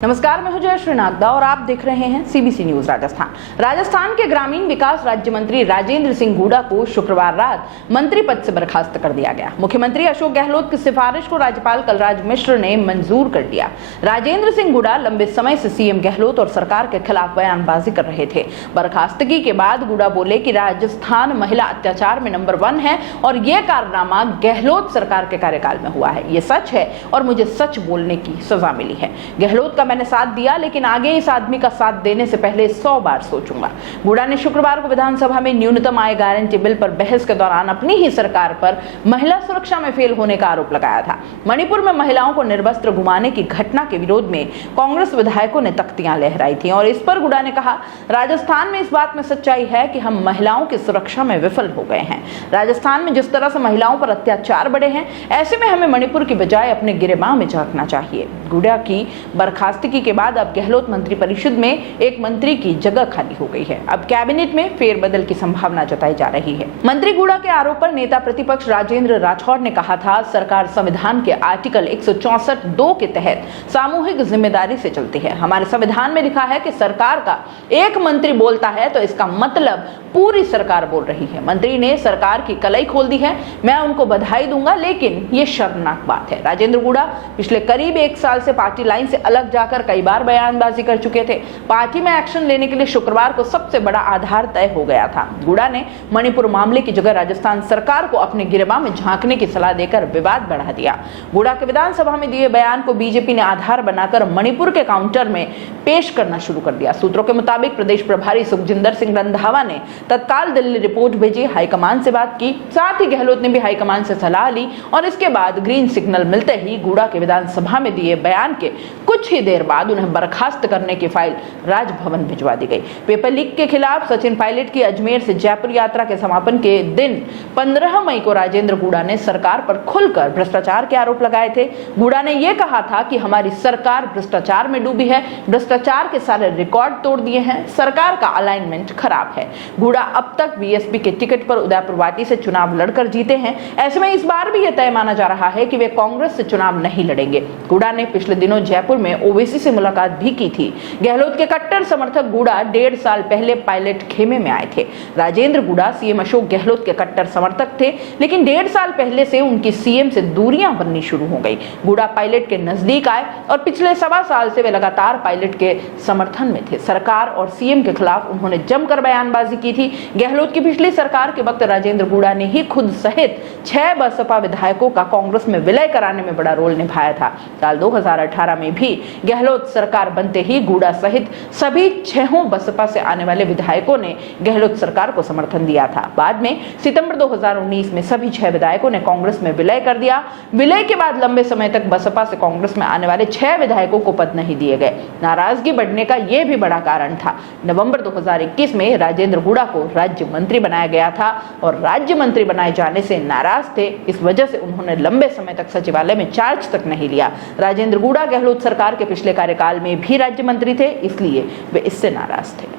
नमस्कार, मैं हूं जय श्रीनागदा और आप देख रहे हैं सीबीसी न्यूज राजस्थान। राजस्थान के ग्रामीण विकास राज्य मंत्री राजेंद्र सिंह हुड्डा को शुक्रवार रात मंत्री पद से बर्खास्त कर दिया गया। मुख्यमंत्री अशोक गहलोत की सिफारिश को राज्यपाल कलराज मिश्र ने मंजूर कर दिया। राजेंद्र सिंह हुड्डा लंबे समय से सीएम गहलोत और सरकार के खिलाफ बयानबाजी कर रहे थे। बर्खास्तगी के बाद हुड्डा बोले कि राजस्थान महिला अत्याचार में नंबर 1 है और यह कारनामा गहलोत सरकार के कार्यकाल में हुआ है। ये सच है और मुझे सच बोलने की सजा मिली है। गहलोत का मैंने साथ दिया, लेकिन आगे इस आदमी का साथ देने से पहले 100 बार सोचूंगा। हुड्डा ने शुक्रवार को विधानसभा में न्यूनतम आय गारंटी बिल पर बहस के दौरान अपनी ही सरकार पर महिला सुरक्षा में फेल होने का आरोप लगाया था। मणिपुर में महिलाओं को निर्वस्त्र घुमाने की घटना के विरोध में कांग्रेस विधायकों ने तख्तियां लहराई थी और इस पर हुड्डा ने कहा, राजस्थान में इस बात में सच्चाई है कि हम महिलाओं की सुरक्षा में विफल हो गए हैं। राजस्थान में जिस तरह से महिलाओं पर अत्याचार बढ़े हैं, ऐसे में हमें मणिपुर की बजाय अपने गिरेबान में झांकना चाहिए। हुड्डा की बर्खास्तगी के बाद अब गहलोत मंत्रिपरिषद में एक मंत्री की जगह खाली हो गई है। अब कैबिनेट में फेरबदल की संभावना जताई जा रही है। मंत्री हुड्डा के आरोप पर नेता प्रतिपक्ष राजेंद्र राठौड़ ने कहा था, सरकार संविधान के आर्टिकल 164(2) के तहत सामूहिक जिम्मेदारी से चलती है। हमारे संविधान में लिखा है कि सरकार का एक मंत्री बोलता है तो इसका मतलब पूरी सरकार बोल रही है। मंत्री ने सरकार की कलई खोल दी है। मैं उनको बधाई दूंगा, लेकिन ये शर्मनाक बात है। राजेंद्र हुड्डा पिछले करीब 1 साल से पार्टी लाइन से अलग जाकर कई बार बयानबाजी कर चुके थे। पार्टी में एक्शन लेने के लिए शुक्रवार को सबसे बड़ा आधार तय हो गया था। हुड्डा ने मणिपुर मामले की जगह राजस्थान सरकार को अपने गिरेबान में झांकने की सलाह देकर विवाद बढ़ा दिया। हुड्डा के विधानसभा में दिए बयान को बीजेपी ने आधार बनाकर मणिपुर के काउंटर में पेश करना शुरू कर दिया। सूत्रों के मुताबिक प्रदेश प्रभारी सुखजिंदर सिंह रंधावा ने तत्काल दिल्ली रिपोर्ट भेजी, हाईकमान से बात की। साथ ही गहलोत ने भी हाईकमान से सलाह ली और इसके बाद ग्रीन सिग्नल मिलते ही हुड्डा के विधानसभा में दिए बयान के कुछ ही देर बाद उन्हें बर्खास्त करने की फाइल राजभवन भिजवा दी गई। पेपर लीक के खिलाफ सचिन पायलट की अजमेर से जयपुर यात्रा के समापन के दिन 15 मई को राजेंद्र हुड्डा ने सरकार पर खुलकर भ्रष्टाचार के आरोप लगाए थे। हुड्डा ने यह कहा था कि हमारी सरकार भ्रष्टाचार में डूबी है, भ्रष्टाचार के सारे रिकॉर्ड तोड़ दिए हैं, सरकार का अलाइनमेंट खराब है। हुड्डा अब तक बीएसपी के टिकट पर उदयपुर वाटी से चुनाव लड़कर जीते हैं। ऐसे में इस बार भी यह तय माना जा रहा है कि वे कांग्रेस से चुनाव नहीं लड़ेंगे। हुड्डा ने पिछले दिनों जयपुर में ओवैसी से मुलाकात भी की थी। गहलोत के कट्टर समर्थक हुड्डा 1.5 साल पहले पायलट खेमे में आए थे। राजेंद्र हुड्डा सीएम अशोक गहलोत के कट्टर समर्थक थे, लेकिन 1.5 साल पहले से उनकी सीएम से दूरियां बननी शुरू हो गई। हुड्डा पायलट के नजदीक आए और पिछले 1.25 साल से वे लगातार पायलट के समर्थन में थे। सरकार और सीएम के खिलाफ उन्होंने जमकर बयानबाजी की थी। गहलोत की पिछली सरकार के वक्त राजेंद्र हुड्डा ने ही खुद सहित 6 बसपा विधायकों का कांग्रेस में विलय कराने में बड़ा रोल निभाया था। साल 2018 में भी गहलोत सरकार बनते ही हुड्डा सहित सभी 6 बसपा से आने वाले विधायकों ने गहलोत सरकार को समर्थन दिया था। बाद में सितंबर 2019 में सभी 6 विधायकों ने कांग्रेस में विलय कर दिया। विलय के बाद लंबे समय तक बसपा से कांग्रेस में आने वाले 6 विधायकों को पद नहीं दिए गए। नाराजगी बढ़ने का यह भी बड़ा कारण था। नवंबर 2021 में राजेंद्र हुड्डा को राज्य मंत्री बनाया गया था और राज्य मंत्री बनाए जाने से नाराज थे। इस वजह से उन्होंने लंबे समय तक सचिवालय में चार्ज तक नहीं लिया। राजेंद्र हुड्डा गहलोत सरकार के पिछले कार्यकाल में भी राज्य मंत्री थे, इसलिए वे इससे नाराज थे।